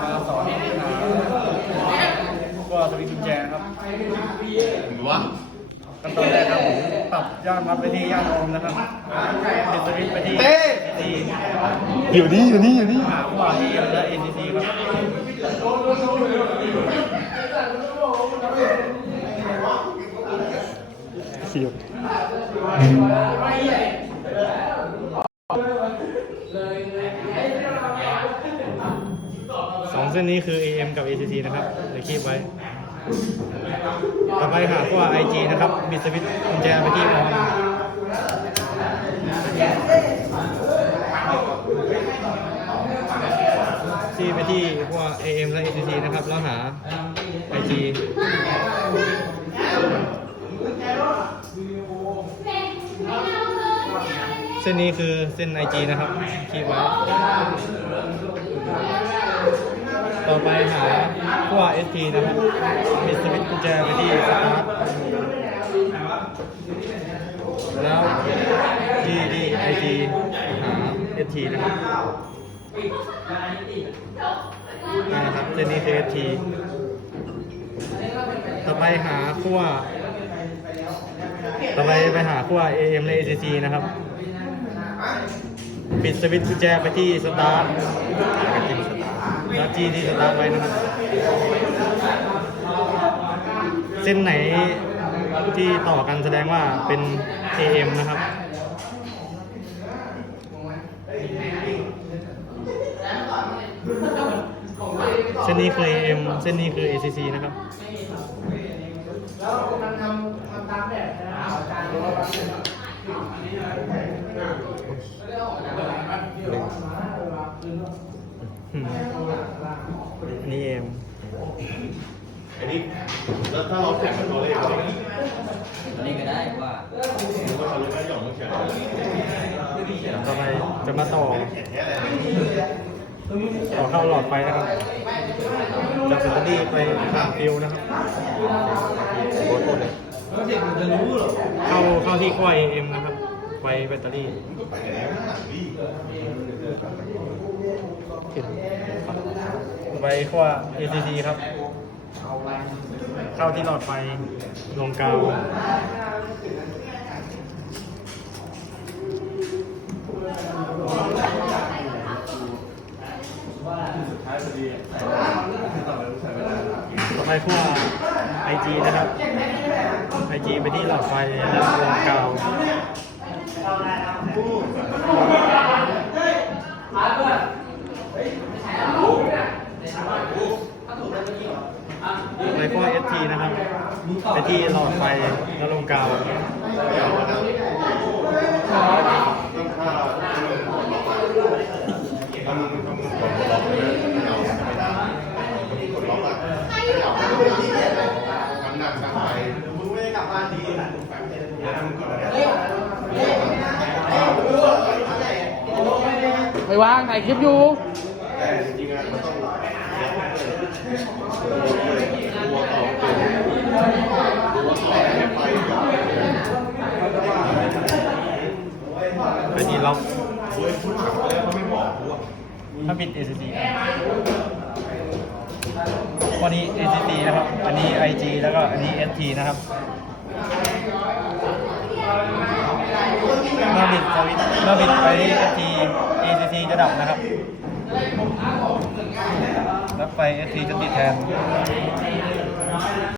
มาสอนหาก็สวิตช์กุญแจนะครับหรือว่าขั้นตอนแรกครับผมปรับย่านวัดไปที่ย่านโอห์มนะครับปิดสวิตช์ไปที่ที่อยู่นี่อยู่นี่อยู่นี่หาขวาที่และ NCC ครับเสียบ สอง เส้นนี้คือ AM กับ ACC นะครับเดี๋ยวคีบไว้ ต่อไปหาขว IG นะครับบิดสวิตช์กุญแจไปที่ออนที่ไปที่พวก AM และ ACC นะครับ แล้วหา IG เส้นนี้คือเส้น IG นะครับคีบไว้ ต่อไปหาขั้ว ST นะครับมีสวิตช์กุญแจไปที่สตาร์ทแล้วที่ที่ IG หา ST นะครับนี่นะครับเส้นนี้คือ ST ต่อไปหาขั้วต่อไปไปหาขั้ว AM และ ACC นะครับ ปิดสวิตช์กุญแจไปที่สตาร์ท แล้วจีที่สตาร์ทไว้นะครับเส้นไหนที่ต่อกันแสดงว่าเป็น AM นะครับเส้นนี้คือ AM เส้นนี้คือ ACC นะครับอืมอัน นี้เองอันนี้แล้วถ้าเราแข่งกันเราเล่นอะไรอันนี้ก็ได้ว่าก็ทะลุแค่หย่อนไม่แข่งต่อไปจะมาต่อต่อเข้าหลอดไฟนะครับจากแบตเตอรี่ไปผ่านฟิวนะครับโคตรเลยเข้าเข้าที่ขั้ว AM นะครับ ไฟแบตเตอรี่ไปไหนมาหาพี่ไปขั้ว ACC ครับ เข้าที่หลอดไฟลงกาวต่อไปขั้ว IG นะครับ IG ไปที่หลอดไฟแล้วลงกาว ไปขั้ว ST นะครับไปที่หลอดไฟแล้วลงกาวต้องฆ่าทำทำกดล็อกเลยเอาไม่ได้กดล็อกอะเอาทำหนักทางไปมึงไม่ได้กลับบ้านดีแล้วมึงกดอะ ไรไปวางถ่ายคลิปอยู่แต่จริงๆมันต้องตัวต่อเป็นตัวต่อให้ไฟกับไปที่ล็อกเว้ยพูดถามแล้วเขาไม่บอกกูอะถ้าปิด ACC วันนี้ ACC นะครับ อันนี้ IG แล้วก็อันนี้ ST นะครับเมื่อบิดสวิตช์เมื่อบิดไป ST ดับนะครับแล้วไฟ ST จะติดแทน